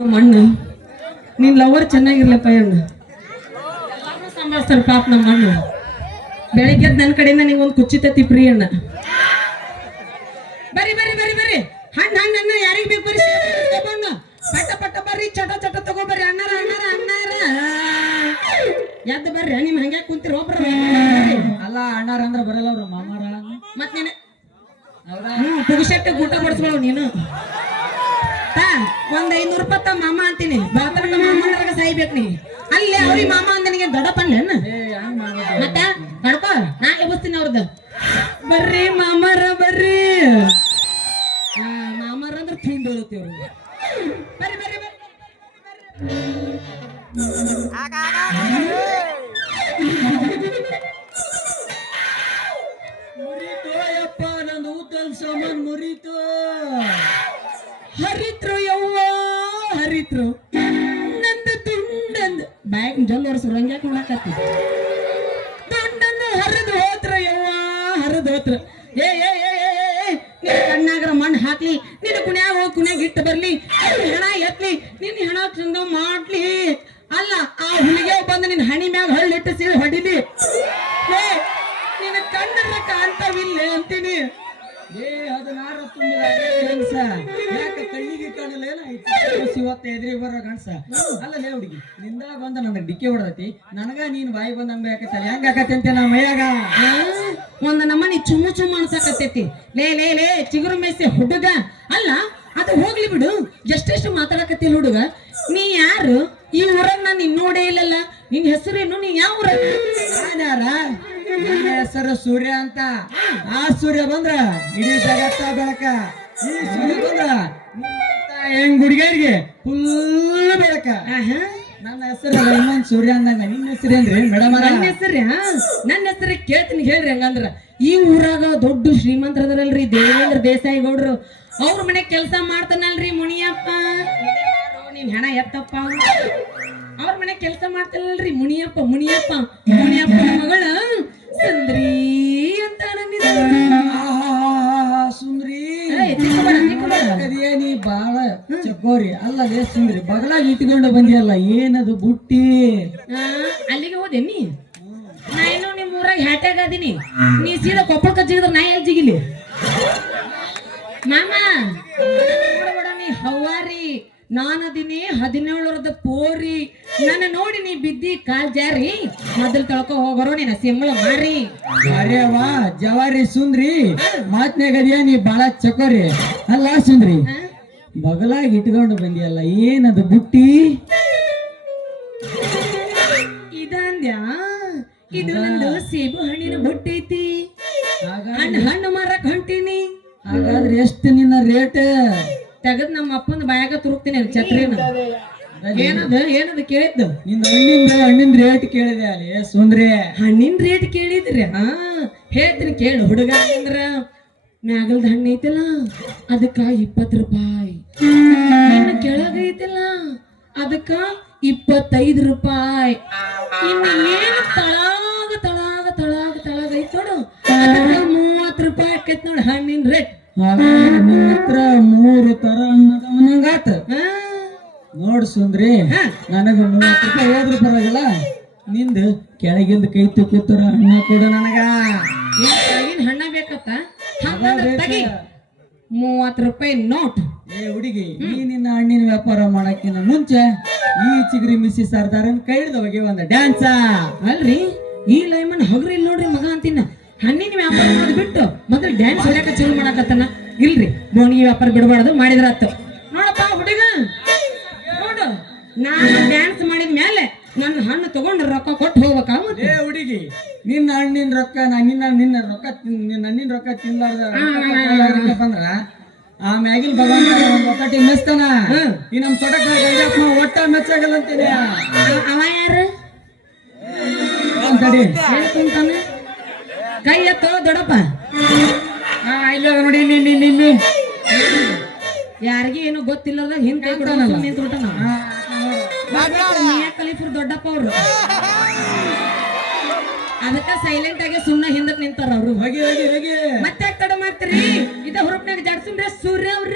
ಮಣ್ಣು ನಿನ್ ಲವರ್ ಚೆನ್ನಾಗಿರ್ಲಪ್ಪ ಅಣ್ಣ ಎಲ್ಲಾರು ಸಂಭಾಳಿಸ್ತಾರ ಪಾಪ ನಮ್ಮ ಮಣ್ಣು ಬೆಳಿಗ್ಗೆ ನನ್ನ ಕಡೆಯಿಂದ ನಿಂಗೊಂದು ಕುಚ್ಚಿತತಿ ಪ್ರೀ ಅಣ್ಣ ಬರ್ರಿ ಬರ್ರಿ ಬರ್ರಿ ಬರ್ರಿ ಹಣ್ಣು ಹಣ್ಣನ್ನ ಯಾರಿಗೆ ಬೇಕು ಬರ್ರಿ ತಗೊಂಡು ಪಟ್ಟ ಪಟ್ಟ ಬರ್ರಿ ಚಟ ಚಟ ತಗೋಬರ್ರಿ ಅಣ್ಣಾರ ಅಣ್ಣಾರ ಅಣ್ಣಾರ ಎದ್ದು ಬರ್ರಿ ನಿಮ್ ಹಂಗ್ಯಾಕ್ ಕುಂತಿರ ಒಬ್ರ ಅಲ್ಲ ಅಣ್ಣಾರ ಅಂದ್ರ ಬರಲ್ಲ ಅವ್ರು ಮಾಮಾರ ಮತ್ ನೀನೆ ಪುಗುಶೆಟ್ಟಿ ಊಟ ಬಡಿಸ್ಕೊಳ್ಳೋ ನೀನು ಒಂದ್ 500 ರೂಪಾಯಿ ಮಾಮ ಅಂತೀನಿ ಬಾತರಕ ಮಾಮನರಾಗ ಸಾಯ್ಬೇಕು ನೀ ಅಲ್ಲಿ ಅವ್ರಿಗೆ ಮಾಮ ಅಂದ ನಿನಗೆ ದೊಡ್ಡಪ್ಪನ್ಲೇನ ಮತ್ತ ನಡ್ಕೋ ನಾ ಎಬ್ಬಿಸ್ತೀನಿ ಅವ್ರದ್ದು ಬರ್ರಿ ಮಾಮಾರ ಬರ್ರಿ ಮಾಮಾರ ಅಂದ್ರೆ ತಿಂದು ಹೇಳುತ್ತೆ ಅವ್ರು ಬರ್ರಿ ಬರ್ರಿ ಬರ್ರಿ ಮುರಿತೋ ಯಪ್ಪ ನಂದು ಊಟಲ್ ಸಾಮಾನ್ ಮುರಿತೋ ಹರಿತ್ರು ಯವ್ವ ಹರಿತ್ರು ನಂದು ದುಂಡಂದು ಬ್ಯಾಗ್ ಜಲ್ ವರ್ಷ ರಂಗ್ಯಾಕ ನೋಡಕತ್ತಿ ದುಂಡಂದು ಹರಿದು ಹೋತ್ರ ಯವ್ವ ಹರಿದು ಹೋತ್ರ ಏ ಏ ಏ ನಿನ್ನ ಕಣ್ಣಾಗರ ಮಣ್ಣು ಹಾಕ್ಲಿ ನಿನ್ನ ಕುಣ್ಯಾಗ ಹೋಗಿ ಕುಣ್ಯಾಗ ಇಟ್ಟು ಬರ್ಲಿ ಹೆಣ ಎತ್ಲಿ ನಿನ್ನ ಹೆಣ ಚಂದ ಮಾಡ್ಲಿ ಅಲ್ಲ ಆ ಹುಲಿಗೆ ಬಂದು ನಿನ್ನ ಹಣಿ ಮ್ಯಾಗ ಹಳ್ಳಿಟ್ಟು ಸೀಳಿ ಹೊಡಿಲಿ ಏ ನಿನ್ನ ಕಣ್ಣರ ಕಾಣ್ತಾವಿಲ್ಲ ಅಂತೀನಿ ಏ ಅದು ನಾರ ತುಂಬಿದ ಗಣಸ ಯಾಕೆ ಕಣ್ಣಿಗೆ ಕಾಣಲ್ಲ ಏನಾಯ್ತು ಇವತ್ತ ಎದ್ರಿ ಬರೋ ಗಣಸ ಅಲ್ಲಲೇ ಹುಡುಗಿ ನಿಂದಾಗ ಬಂದ ನನಗೆ ಡಿಕ್ಕೆ ಹೊಡದತಿ ನನಗ ನೀನ್ ಬಾಯಿ ಬಂದಂಗ ಯಾಕತ್ತಲ್ಲ ಹೆಂಗ ಆಕತ್ತಂತೆ ನಾ ಮೈಯಾಗ ಒಂದ ನಮ್ಮನಿ ಚುಮ್ಮು ಚುಮ್ಮು ಅನ್ಸಕತ್ತೈತಿ ಲೇ ಲೇ ಲೇ ಚಿಗುರು ಮೇಸೆ ಹುಡುಗ ಅಲ್ಲ ಅದು ಹೋಗ್ಲಿ ಬಿಡು ಎಷ್ಟೆಷ್ಟು ಮಾತಾಡಕತ್ತಿಲ್ಲ ಹುಡುಗ ನೀ ಯಾರು ಈ ಊರಾಗ ನಾನು ನೋಡೇ ಇಲ್ಲಲ್ಲ ನಿನ್ ಹೆಸರೇನು ನೀ ಯಾವ ಊರ ಯಾರ ನನ್ನ ಹೆಸರು ಸೂರ್ಯ ಅಂತ ಆ ಸೂರ್ಯ ಬಂದ್ರ ಇಡೀ ಜಗತ್ತ ಬೆಳಕ ಈ ಸೂರ್ಯ ಬಂದ್ರ ಹೆಂಗ್ ಹುಡುಗಿಯರಿಗೆ ಫುಲ್ ಬೆಳಕ ನನ್ನ ಹೆಸರು ರೈಮನ್ ಸೂರ್ಯ ಅಂದಂಗ ನಿನ್ನ ಹೆಸರೇನ್ರಿ ಮೇಡಮ್ ನನ್ನ ಹೆಸರು ಕೇಳ್ತೀನಿ ಹೇಳ್ರಿ ಹಂಗಂದ್ರ ಈ ಊರಾಗ ದೊಡ್ಡ ಶ್ರೀಮಂತರದರಲ್ರಿ ದೇವೇಂದ್ರ ದೇಸಾಯಿ ಗೌಡ್ರು ಅವ್ರ ಮನೆ ಕೆಲಸ ಮಾಡ್ತಾನಲ್ರಿ ಮುನಿಯಪ್ಪ ನೀನ್ ಹೆಣ ಎತ್ತಪ್ಪ ಅವ್ರ ಮನೆ ಕೆಲಸ ಮಾಡ್ತಾನಲ್ರಿ ಮುನಿಯಪ್ಪ ಮುನಿಯಪ್ಪ ಮುನಿಯಪ್ಪನ ಮಗಳ ಸುಂದ್ರಿ ಅಂತ ಸುಂದ್ರಿ ನೀ ಬಾಳ ಚಕೋರಿ ಅಲ್ಲದೇ ಸುಂದ್ರಿ ಬಗಲಾಗಿ ಇಟ್ಕೊಂಡು ಬಂದಿಯಲ್ಲ ಏನದು ಬುಟ್ಟಿ ಅಲ್ಲಿಗೆ ಹೋದೆ ನೀ ನಾ ಏನೋ ನಿಮ್ ಊರಾಗ ಹ್ಯಾಟ್ಯಾಗ ಅದೀನಿ ನೀ ಸೀದಾ ಕೊಪ್ಪಳ ಕಚ್ಚಿಗಿದ್ರೆ ನಾ ಎಲ್ಲಿ ಜಿಗಿಲಿ ಮಾಮ ನೋಡ್ಬೇಡ ನೀ ಹವಾರಿ ನಾನದಿನಿ 17 ವರ್ಷದ ಪೋರಿ ನನ್ನ ನೋಡಿ ನೀ ಬಿದ್ದಿ ಕಾಲ್ ಜಾರಿ ಮೊದಲು ತೊಳ್ಕೊ ಹೋಗೋರು ನೀನ ಸಿಂಬಳ ಮಾರಿ ಅರೇವಾ ಜವಾರಿ ಸುಂದ್ರಿ ಮಾತ್ನಾಗದಿಯ ನೀ ಬಾಳ ಚಕೋರಿ ಅಲ್ಲ ಸುಂದ್ರಿ ಬಗಲಾಗಿ ಇಟ್ಕೊಂಡು ಬಂದಿಯಲ್ಲ ಏನದು ಬುಟ್ಟಿ ಇದಂದ್ಯಾ ಇದು ನಂದು ಸೇಬು ಹಣ್ಣಿನ ಬುಟ್ಟಿ ಐತಿ ಹಣ್ಣು ಮಾರಕ್ ಹೊಂಟೀನಿ ಹಾಗಾದ್ರೆ ಎಷ್ಟು ನಿನ್ನ ರೇಟ್ ತೆಗದ್ ನಮ್ಮ ಅಪ್ಪನ ಬಾಯಾಗ ತುರುಕ್ತೀನಿ ಛತ್ರಿನ ಏನದು ಕೇಳಿದ್ದು ನಿನ್ನ ಹಣ್ಣಿಂದ ರೇಟ್ ಕೇಳಿದೆ ಅಲ್ಲಿ ಸುಂದ್ರಿ ಹಣ್ಣಿನ ರೇಟ್ ಕೇಳಿದ್ರಿ ಹೇಳ್ತೀನಿ ಕೇಳು ಹುಡುಗ ಅಂದ್ರ ಮ್ಯಾಗಲ್ದ ಹಣ್ಣು ಐತಲ್ಲ ಅದಕ್ಕ 20 ರೂಪಾಯಿ ಇನ್ನು ಕೆಳಗ ಐತಲ್ಲ ಅದಕ್ಕ 25 ರೂಪಾಯಿ ಇನ್ನು ಏನು ತಳಾಗ ತಳಾಗ ತಳಾಗ ತಳಾಗ ಐತ್ ನೋಡು ಅದಕ್ಕ 30 ರೂಪಾಯಿ ಆಕೈತ್ ನೋಡು ಹಣ್ಣಿನ ರೇಟ್ ಹತ್ರ 3 ತರ ಅನ್ನಂಗಾತ ನೋಡ್ ಸುಂದ್ರಿ ನನಗ 30 ರೂಪಾಯಿ ಹೋದ್ರು ಪರವಾಗಿಲ್ಲ ನಿಂದು ಕೆಳಗಿಂದ ಕೈ ಕೂತರ ಹಣ್ಣ ಕೊಡು ನನಗ ಕೆಳಗಿನ ಹಣ್ಣ ಬೇಕತ್ತ 30 ರೂಪಾಯಿ ನೋಟ್ ಏ ಹುಡುಗಿ ಈ ನಿನ್ನ ಹಣ್ಣಿನ ವ್ಯಾಪಾರ ಮಾಡಕ್ಕಿಂತ ಮುಂಚೆ ಈ ಚಿಗ್ರಿ ಮಿಸಿ ಸರ್ದಾರನ್ ಕೈ ಹಿಡ್ದ ಹೋಗಿ ಒಂದ ಡ್ಯಾನ್ಸ ಅಲ್ರಿ ಈ ಲೈಮನ್ ಹಗ್ರಿ ಇಲ್ಲಿ ನೋಡ್ರಿ ಮಗ ಅಂತಿನ ಹಣ್ಣಿನ ವ್ಯಾಪಾರ ಮಾಡೋದು ಬಿಟ್ಟು ಮೊದಲು ಡ್ಯಾನ್ಸ್ ಹೊಡ್ಯಾಕ ಚಲೋ ಮಾಡಕತ್ತನ ಇಲ್ರಿ ಬೋಣಿಗೆ ವ್ಯಾಪಾರ ಬಿಡಬಾರ್ದು ಮಾಡಿದ್ರಾತು ನೋಡಪ್ಪ ಹುಡುಗ ನೋಡು ನಾನು ಡ್ಯಾನ್ಸ್ ಮಾಡಿದ ಮೇಲೆ ನನ್ನ ಹಣ್ಣು ತಗೊಂಡು ರೊಕ್ಕ ಕೊಟ್ಟು ಹೋಗ್ಬೇಕಾ ಮತ್ತೆ ಏ ಹುಡುಗಿ ನಿನ್ನ ಹಣ್ಣಿನ ರೊಕ್ಕ ನಿನ್ನ ಹಣ್ಣಿನ ರೊಕ್ಕ ತಿನ್ಲಾರ್ದ ಬಂದ್ರ ಆ ಮ್ಯಾಗಿಲ್ ಭಗವಂತ ಒಕ್ಕಟ್ಟಿ ಮೆಚ್ತಾನ ಈ ನಮ್ ತೊಡಕ ಒಟ್ಟ ಮೆಚ್ಚಾಗಲ್ಲ ಅಂತೀನಿ ಅವ ಯಾರು ತಡಿ ಹೇಳ್ಕೊಂತಾನೆ ಕೈ ಎತ್ತೋ ದೊಡ್ಡಪ್ಪ ಇಲ್ಲ ನೋಡಿ ಇಲ್ಲಿ ಯಾರಿಗೆ ಏನು ಗೊತ್ತಿಲ್ಲದ ಹಿಂದ್ ಕೈ ಕೊಡ ನಿಂತ್ಬಿಟ್ಟ ಕಲಿಫುರ್ ದೊಡ್ಡಪ್ಪ ಅವ್ರು ಅದಕ್ಕ ಸೈಲೆಂಟ್ ಆಗಿ ಸುಮ್ಮನೆ ಹಿಂದಕ್ ನಿಂತಾರ ಅವ್ರು ಮತ್ತೆ ತಡ ಮಾಡ್ತೀರಿ ಇದ ಹುರುಪ್ನಾಗ ಜಾಡ್ಸಿನ್ರೆ ಸೂರ್ಯ ಅವ್ರ